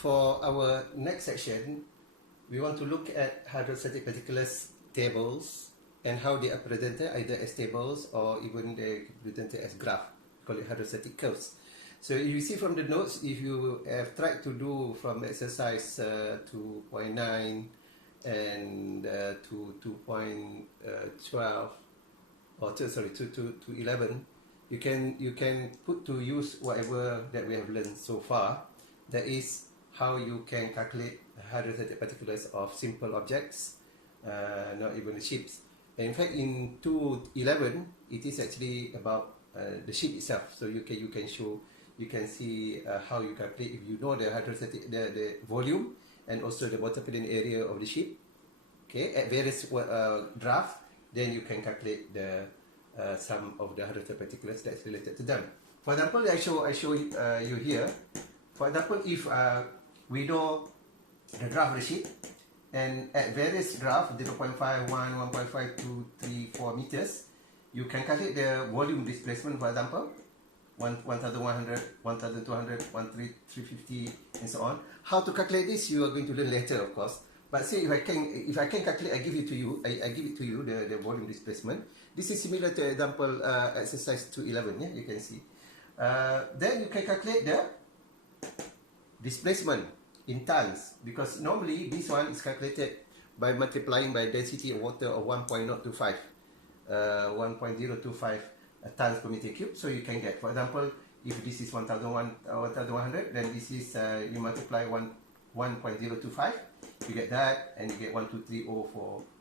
For our next section, we want to look at hydrostatic particulars tables and how they are presented either as tables or even they presented as graph. We call it hydrostatic curves. So you see from the notes, if you have tried to do from exercise 2.9 and to 2.12 or to 11, you can put to use whatever that we have learned so far. That is how you can calculate hydrostatic particulars of simple objects, not even the ships. And in fact, in 2.11, it is actually about the ship itself. So you can see how you calculate if you know the hydrostatic the volume and also the waterplane area of the ship. Okay, at various drafts, then you can calculate the some of the hydrostatic particulars that's related to them. For example, I show you here. For example, if we know the draft of the ship, and at various draft 0.51, 1.5, 2, 3, 4 meters, you can calculate the volume displacement. For example, 1,100, 1,200, 350, and so on. How to calculate this, you are going to learn later, of course. But say if I can calculate, I give it to you. I give it to you the volume displacement. This is similar to example exercise 2.11. Yeah, you can see. Then you can calculate the displacement in tons, because normally this one is calculated by multiplying by density of water of 1.025 tons per meter cube. So you can get, for example, if this is 1,100, then this is you multiply 1.025, you get that, and you get 1230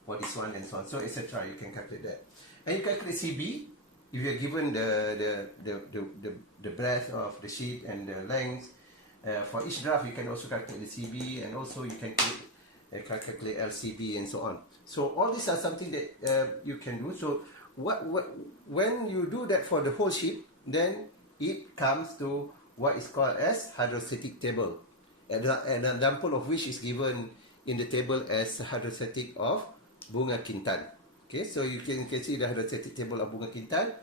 for this one, and so on, so etc. You can calculate that, and you calculate CB if you are given the breadth of the sheet and the length. For each draft, you can also calculate the CB, and also you can calculate LCB and so on. So all these are something that you can do. So when you do that for the whole ship, then it comes to what is called as hydrostatic table. An example of which is given in the table as hydrostatic of Bunga Kintan. Okay, so you can see the hydrostatic table of Bunga Kintan.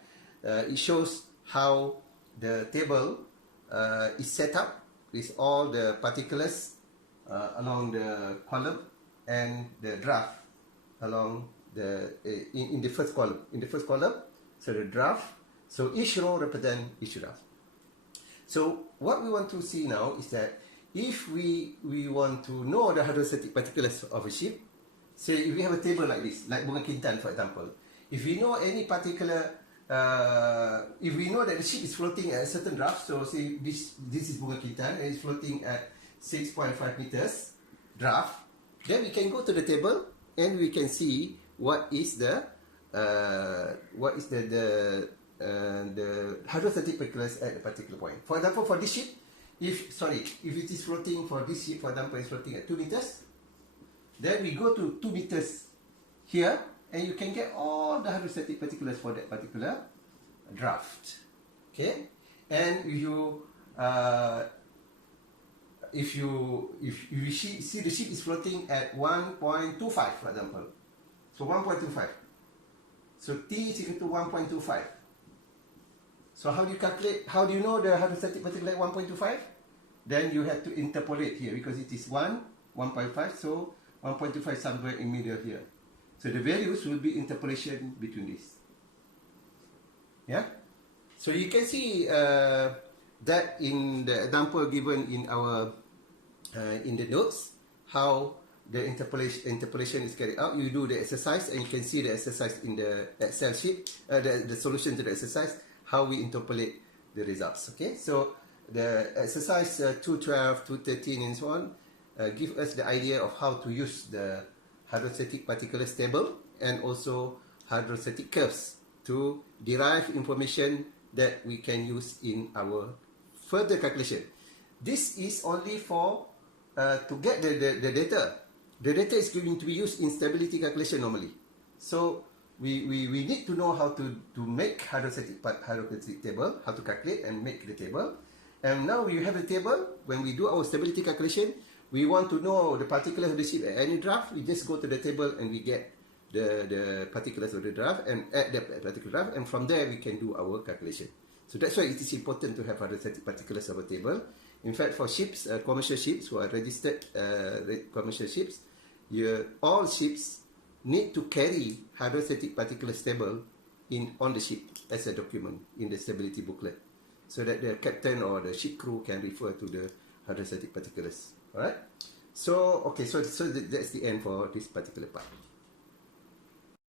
It shows how the table is set up with all the particulars along the column and the draft along the in the first column. In the first column, so the draft. So each row represents each draft. So what we want to see now is that if we want to know the hydrostatic particulars of a ship, say if we have a table like this, like Bunga Kintan for example, if we know any particular, if we know that the ship is floating at a certain draft, so say this is Bunga Kintan and it's floating at 6.5 meters draft, then we can go to the table and we can see what is the hydrostatic particulars at a particular point. For example, for this ship, if it is floating, for this ship, for example, it's floating at 2 meters, then we go to 2 meters here, and you can get all the hydrostatic particulars for that particular draft. Okay, and if you see the ship is floating at 1.25, for example, so 1.25, so T is equal to 1.25. So how do you calculate? How do you know the hydrostatic particular at 1.25? Then you have to interpolate here because it is 1.5, so 1.25 somewhere in middle here. So the values will be interpolation between these. Yeah. So you can see that in the example given in our in the notes, how the interpolation is carried out. You do the exercise and you can see the exercise in the Excel sheet, the solution to the exercise, how we interpolate the results. Okay, so the exercise 2.12, 2.13 and so on give us the idea of how to use the hydrostatic particulars table and also hydrostatic curves to derive information that we can use in our further calculation. This is only for to get the data. The data is going to be used in stability calculation normally. So we need to know how to make hydrostatic table, how to calculate and make the table. And now we have the table. When we do our stability calculation, we want to know the particulars of the ship at any draft. We just go to the table and we get the particulars of the draft and add the particular draft, and from there we can do our calculation. So that's why it is important to have hydrostatic particulars of a table. In fact, for ships, commercial ships who are registered commercial ships, all ships need to carry hydrostatic particulars table on the ship as a document in the stability booklet, so that the captain or the ship crew can refer to the hydrostatic particulars. Alright? So, okay, so that's the end for this particular part.